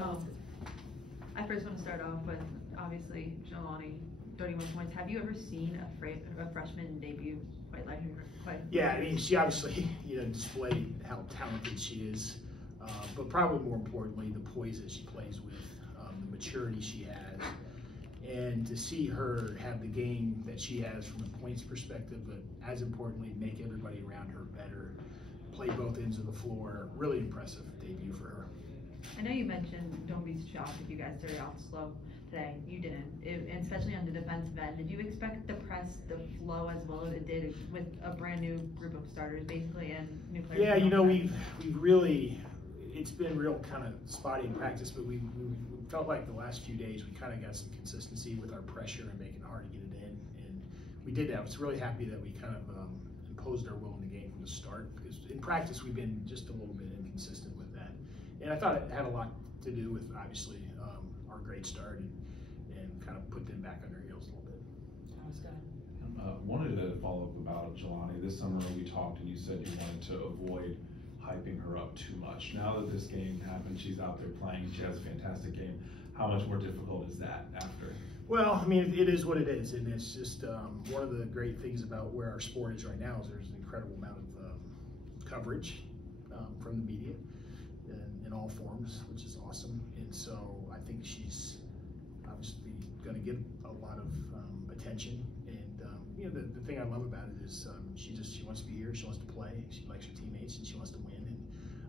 I first want to start off with, obviously, Jaloni, 31 points. Have you ever seen a freshman debut quite like her? Yeah, I mean, she obviously, displayed how talented she is, but probably more importantly, the poise that she plays with, the maturity she has, and to see her have the game that she has from a points perspective, but as importantly, make everybody around her better, play both ends of the floor. Really impressive debut for her. I know you mentioned don't be shocked if you guys started off slow today. You didn't, and especially on the defensive end. Did you expect the press to flow as well as it did with a brand new group of starters, basically, and new players? Yeah, we've really, it's been real kind of spotty in practice, but we felt like the last few days we kind of got some consistency with our pressure and making it hard to get it in, and we did that. I was really happy that we kind of imposed our will in the game from the start, because in practice we've been just a little bit inconsistent with that. And I thought it had a lot to do with, obviously, our great start and kind of put them back on their heels a little bit. Wanted to follow up about Jaloni. This summer we talked and you said you wanted to avoid hyping her up too much. Now that this game happened, she's out there playing, she has a fantastic game. How much more difficult is that after? Well, I mean, it is what it is, and it's just one of the great things about where our sport is right now is there's an incredible amount of coverage from the media in all forms, which is awesome. And so I think she's obviously going to get a lot of attention. And the thing I love about it is she wants to be here, she wants to play, she likes her teammates, and she wants to win. And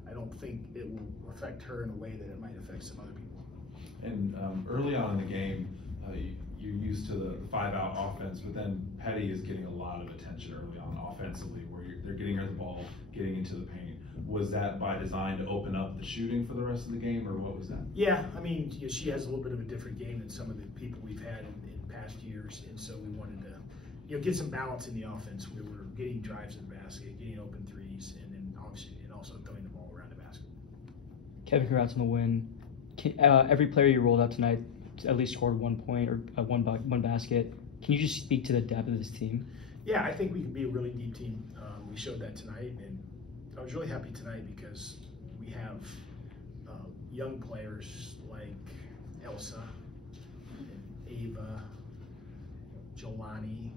I don't think it will affect her in a way that it might affect some other people. And early on in the game, you're used to the 5-out offense, but then Petty is getting a lot of attention early on offensively, where they're getting her the ball, getting into the paint. Was that by design to open up the shooting for the rest of the game, or what was that? Yeah, I mean, she has a little bit of a different game than some of the people we've had in past years, and so we wanted to, get some balance in the offense. We were getting drives in the basket, getting open threes, and then obviously, and also throwing the ball around the basket. Kevin, congrats on the win. Every player you rolled out tonight at least scored 1 point or one basket. Can you just speak to the depth of this team? Yeah, I think we can be a really deep team. We showed that tonight, and I was really happy tonight because we have young players like Elsa, and Ava, Jaloni.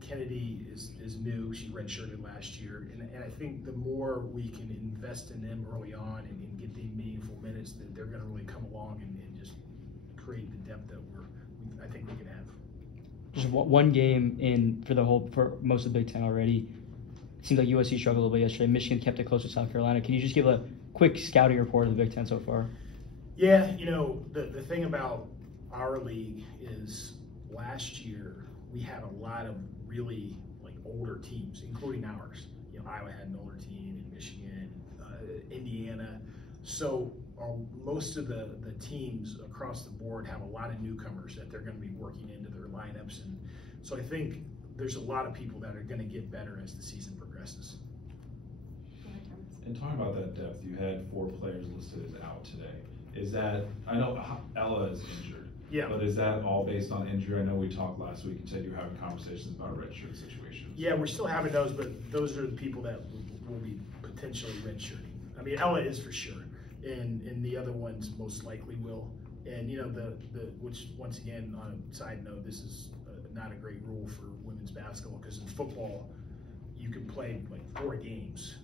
Kennedy is new. She redshirted last year, and I think the more we can invest in them early on and get them meaningful minutes, that they're going to really come along and just create the depth that I think we can have. Just one game in for most of the Big Ten already. It seems like USC struggled a little bit yesterday. Michigan kept it close to South Carolina. Can you just give a quick scouting report of the Big Ten so far? Yeah, the thing about our league is last year we had a lot of really older teams, including ours. Iowa had an older team, and Michigan, Indiana. So most of the teams across the board have a lot of newcomers that they're going to be working into their lineups, and so I think there's a lot of people that are going to get better as the season progresses. And talking about that depth, you had 4 players listed as out today. Is that, I know Ella is injured, yeah, but is that all based on injury? I know we talked last week and said you were having conversations about redshirt situations. Yeah, we're still having those, but those are the people that will be potentially redshirting. I mean, Ella is for sure, and the other ones most likely will. And which once again, on a side note, this is not a great rule for women's basketball, because in football you can play 4 games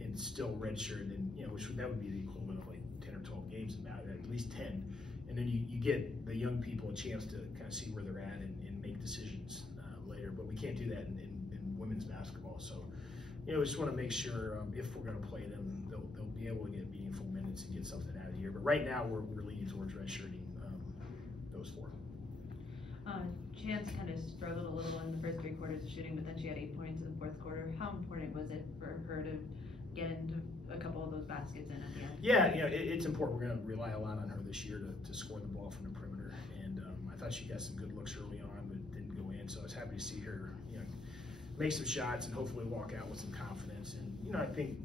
and still redshirt, and that would be the equivalent of 10 or 12 games, at least 10. And then you get the young people a chance to kind of see where they're at and make decisions later. But we can't do that in women's basketball. So, we just want to make sure if we're going to play them, they'll be able to get meaningful minutes and get something out of the year. But right now, we're leaning towards redshirting those 4. Chance kind of struggled a little in the first 3 quarters of shooting, but then she had 8 points in the 4th quarter. How important was it for her to get into a couple of those baskets in at the end? Yeah, it's important. We're going to rely a lot on her this year to score the ball from the perimeter, and I thought she got some good looks early on, but didn't go in. So I was happy to see her, make some shots and hopefully walk out with some confidence. And I think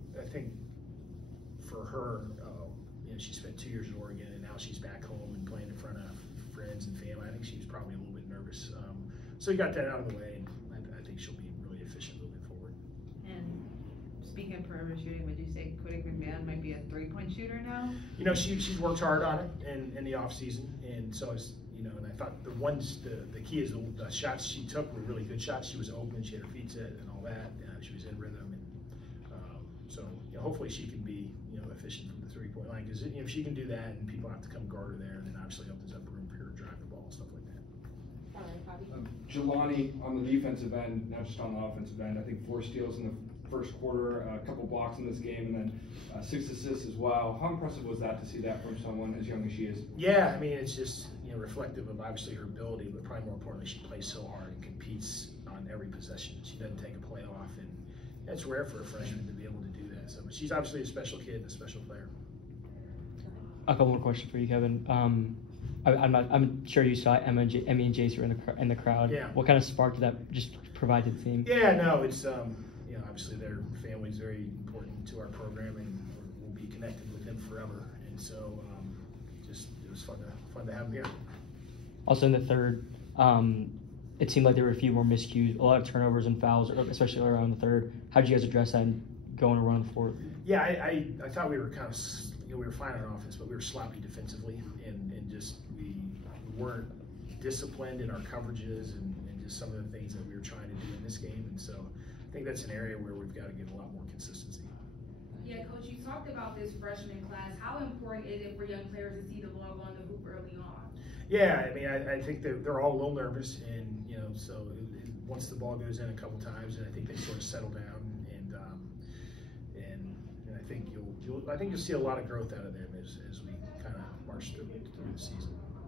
for her, she spent 2 years in Oregon, and now she's back home and playing in front of friends and family. I think she was probably a little bit nervous. So we got that out of the way, and I think she'll be really efficient moving forward. And speaking at perimeter shooting, would you say Koenig McMahon might be a 3-point shooter now? You know, she's worked hard on it in the off season, and so it's, you know, and I thought the key is the shots she took were really good shots. She was open, she had her feet set and all that. She was in rhythm, and so you know, hopefully she can be, you know, efficient from the 3-point line, because if she can do that and people have to come guard her there, then obviously opens up room for her to drive the ball and stuff like that. All right, Bobby. Jaloni on the defensive end, not just on the offensive end. I think 4 steals in the first quarter, a couple blocks in this game, and then 6 assists as well. How impressive was that to see that from someone as young as she is? Yeah, I mean, it's just, you know, reflective of obviously her ability, but probably more importantly, she plays so hard and competes on every possession. She doesn't take a play off, and it's rare for a freshman to be able to do that. So, but she's obviously a special kid and a special player. A couple more questions for you, Kevin. I'm sure you saw Emmy and Jace were in the crowd. Yeah. What kind of spark did that just provide to the team? Yeah, no, it's you know, obviously their family is very important to our program, and we'll be connected with them forever. And so, just it was fun to have them here. Also in the third, it seemed like there were a few more miscues, a lot of turnovers and fouls, especially around the third. How did you guys address that and going around the fourth? Yeah, I thought we were kind of, you know, we were fine on offense, but we were sloppy defensively, and just we weren't disciplined in our coverages and just some of the things that we were trying to do in this game. And so I think that's an area where we've got to get a lot more consistency. Yeah, Coach, you talked about this freshman class. How important is it for young players to see the ball on the hoop early on? Yeah, I mean, I think they're all a little nervous, and you know, so once the ball goes in a couple times, and I think they sort of settle down, and I think you'll see a lot of growth out of them as we kind of march through the season.